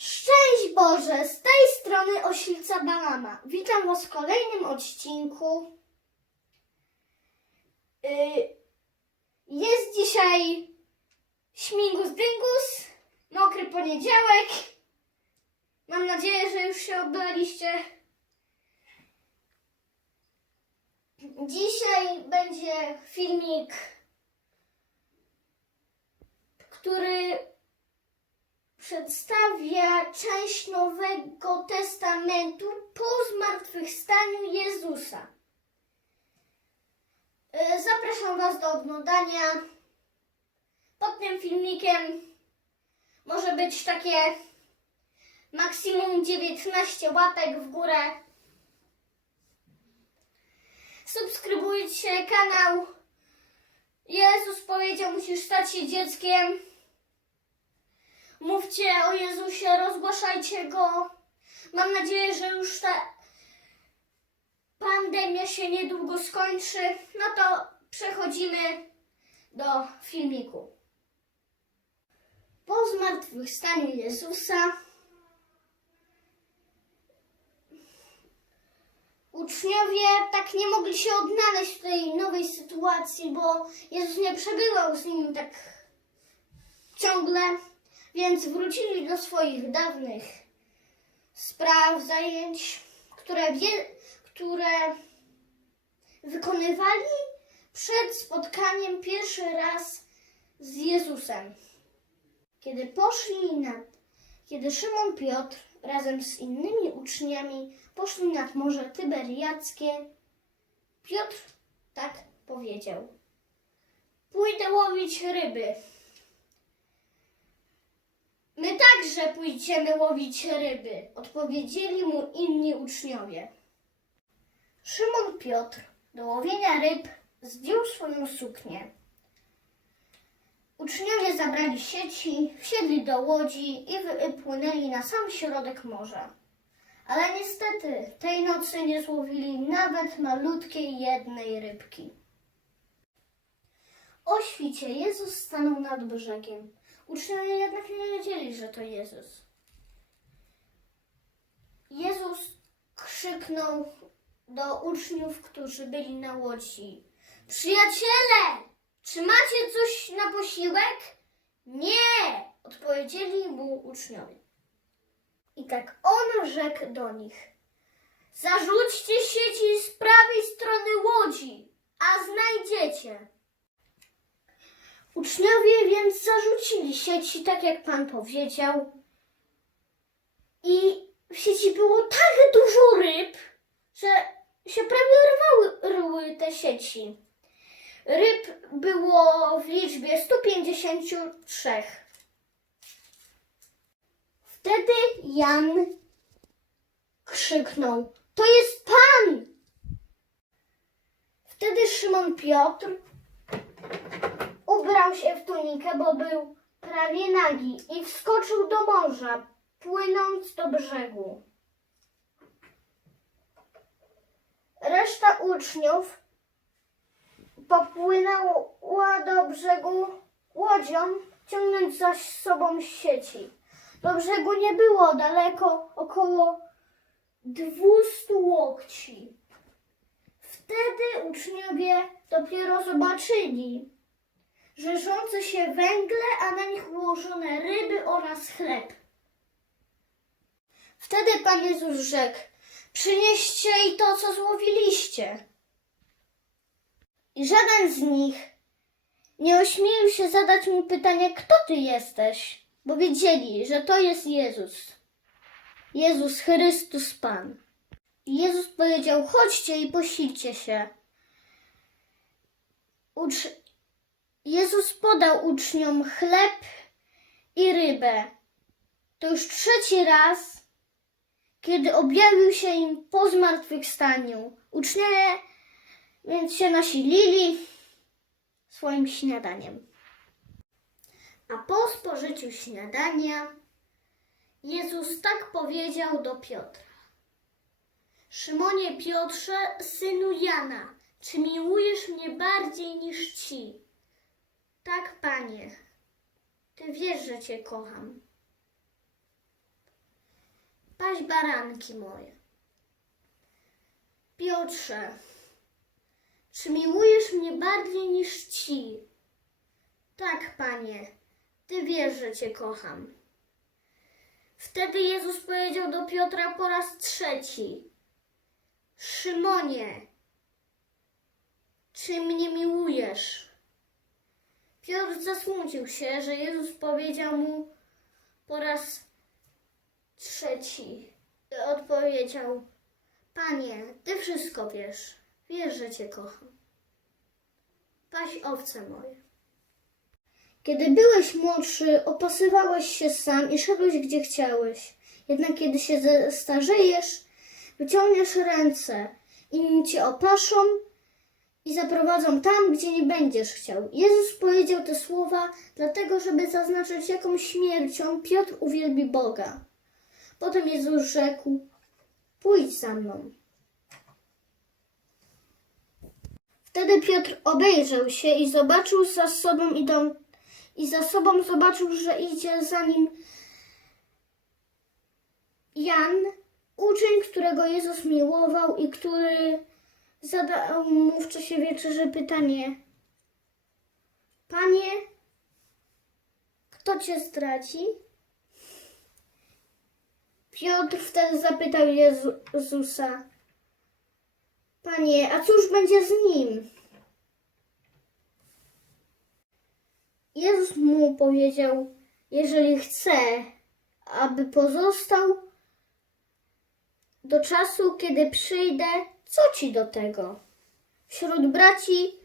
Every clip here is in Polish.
Szczęść Boże, z tej strony Oślica Banana. Witam Was w kolejnym odcinku. Y, Jest dzisiaj śmigus dyngus, mokry poniedziałek. Mam nadzieję, że już się oblaliście. Dzisiaj będzie filmik, który przedstawia część Nowego Testamentu po zmartwychwstaniu Jezusa. E, Zapraszam Was do oglądania. Pod tym filmikiem może być takie maksimum 19 łapek w górę. Subskrybujcie kanał. Jezus powiedział, musisz stać się dzieckiem. Mówcie o Jezusie, rozgłaszajcie Go. Mam nadzieję, że już ta pandemia się niedługo skończy. No to przechodzimy do filmiku. Po zmartwychwstaniu Jezusa uczniowie tak nie mogli się odnaleźć w tej nowej sytuacji, bo Jezus nie przebywał z nimi tak ciągle, więc wrócili do swoich dawnych spraw, zajęć, które, wie, które wykonywali przed spotkaniem pierwszy raz z Jezusem. Kiedy poszli nad, kiedy Szymon Piotr razem z innymi uczniami poszli nad Morze Tyberiackie, Piotr tak powiedział: Pójdę łowić ryby. My także pójdziemy łowić ryby, odpowiedzieli mu inni uczniowie. Szymon Piotr do łowienia ryb zdjął swoją suknię. Uczniowie zabrali sieci, wsiedli do łodzi i wypłynęli na sam środek morza. Ale niestety tej nocy nie złowili nawet malutkiej jednej rybki. O świcie Jezus stanął nad brzegiem. Uczniowie jednak nie wiedzieli, że to Jezus. Jezus krzyknął do uczniów, którzy byli na łodzi. Przyjaciele, czy macie coś na posiłek? Nie, odpowiedzieli mu uczniowie. I tak on rzekł do nich. Zarzućcie sieci z prawej strony łodzi, a znajdziecie. Uczniowie więc zarzucili sieci, tak jak Pan powiedział. I w sieci było tak dużo ryb, że się prawie rwały te sieci. Ryb było w liczbie 153. Wtedy Jan krzyknął: To jest Pan! Wtedy Szymon Piotr ubrał się w tunikę, bo był prawie nagi i wskoczył do morza, płynąc do brzegu. Reszta uczniów popłynęła do brzegu łodzią, ciągnąc za sobą sieci. Do brzegu nie było daleko, około 200 łokci. Wtedy uczniowie dopiero zobaczyli, rządze się węgle, a na nich ułożone ryby oraz chleb. Wtedy Pan Jezus rzekł, przynieście i to, co złowiliście. I żaden z nich nie ośmielił się zadać mu pytania, kto ty jesteś, bo wiedzieli, że to jest Jezus. Jezus Chrystus Pan. Jezus powiedział, chodźcie i posilcie się. Ucz... Jezus podał uczniom chleb i rybę. To już trzeci raz, kiedy objawił się im po zmartwychwstaniu. Uczniowie więc się nasilili swoim śniadaniem. A po spożyciu śniadania Jezus tak powiedział do Piotra. Szymonie Piotrze, synu Jana, czy miłujesz mnie bardziej niż ci? Tak, panie, ty wiesz, że cię kocham. Paś baranki moje. Piotrze, czy miłujesz mnie bardziej niż ci? Tak, panie, ty wiesz, że cię kocham. Wtedy Jezus powiedział do Piotra po raz trzeci: Szymonie, czy mnie miłujesz? Piotr zasmucił się, że Jezus powiedział mu po raz trzeci. Odpowiedział: Panie, ty wszystko wiesz. Wiesz, że cię kocham. Paś owce moje. Kiedy byłeś młodszy, opasywałeś się sam i szedłeś gdzie chciałeś. Jednak kiedy się starzejesz, wyciągniesz ręce, inni cię opaszą i zaprowadzą tam, gdzie nie będziesz chciał. Jezus powiedział te słowa, dlatego, żeby zaznaczyć, jaką śmiercią Piotr uwielbi Boga. Potem Jezus rzekł: Pójdź za mną. Wtedy Piotr obejrzał się i zobaczył za sobą idą i za sobą zobaczył, że idzie za nim Jan, uczeń, którego Jezus miłował i który zadał mu w czasie wieczerzy pytanie: Panie, kto cię zdradzi? Piotr wtedy zapytał Jezu- Jezusa: Panie, a cóż będzie z nim? Jezus mu powiedział: Jeżeli chce, aby pozostał do czasu, kiedy przyjdę, co ci do tego? Wśród braci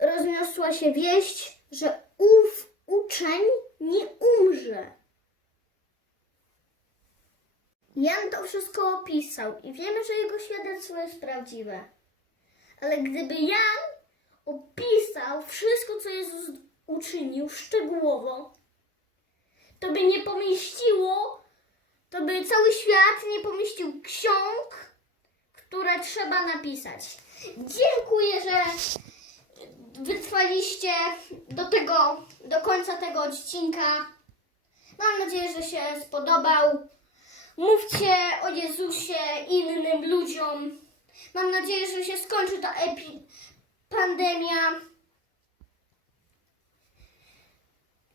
rozniosła się wieść, że ów uczeń nie umrze. Jan to wszystko opisał i wiemy, że jego świadectwo jest prawdziwe. Ale gdyby Jan opisał wszystko, co Jezus uczynił szczegółowo, to by nie pomieściło, to by cały świat nie pomieścił ksiąg, które trzeba napisać. Dziękuję, że wytrwaliście do tego, do końca tego odcinka. Mam nadzieję, że się spodobał. Mówcie o Jezusie innym ludziom. Mam nadzieję, że się skończy ta epi- pandemia.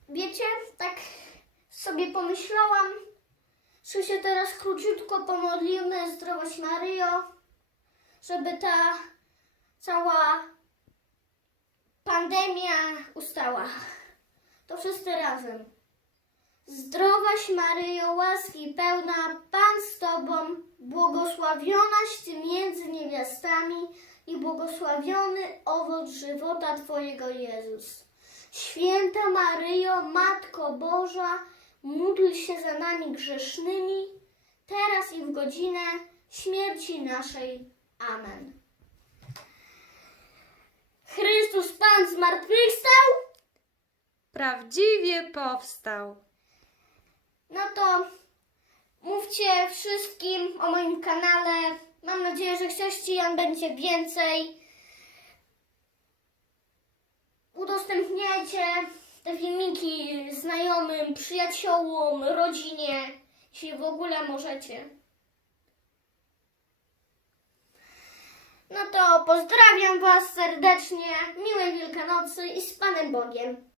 Wiecie, tak sobie pomyślałam, że się teraz króciutko pomodlimy, zdrowaś Maryjo, żeby ta cała pandemia ustała. To wszyscy razem. Zdrowaś Maryjo, łaski pełna, Pan z Tobą, błogosławionaś Ty między niewiastami i błogosławiony owoc żywota Twojego Jezus. Święta Maryjo, Matko Boża, módl się za nami grzesznymi, teraz i w godzinę śmierci naszej. Amen. Chrystus Pan zmartwychwstał? Prawdziwie powstał. No to mówcie wszystkim o moim kanale. Mam nadzieję, że chrześcijan będzie więcej. Udostępniajcie te filmiki znajomym, przyjaciołom, rodzinie, jeśli w ogóle możecie. No to pozdrawiam Was serdecznie, miłej Wielkanocy i z Panem Bogiem.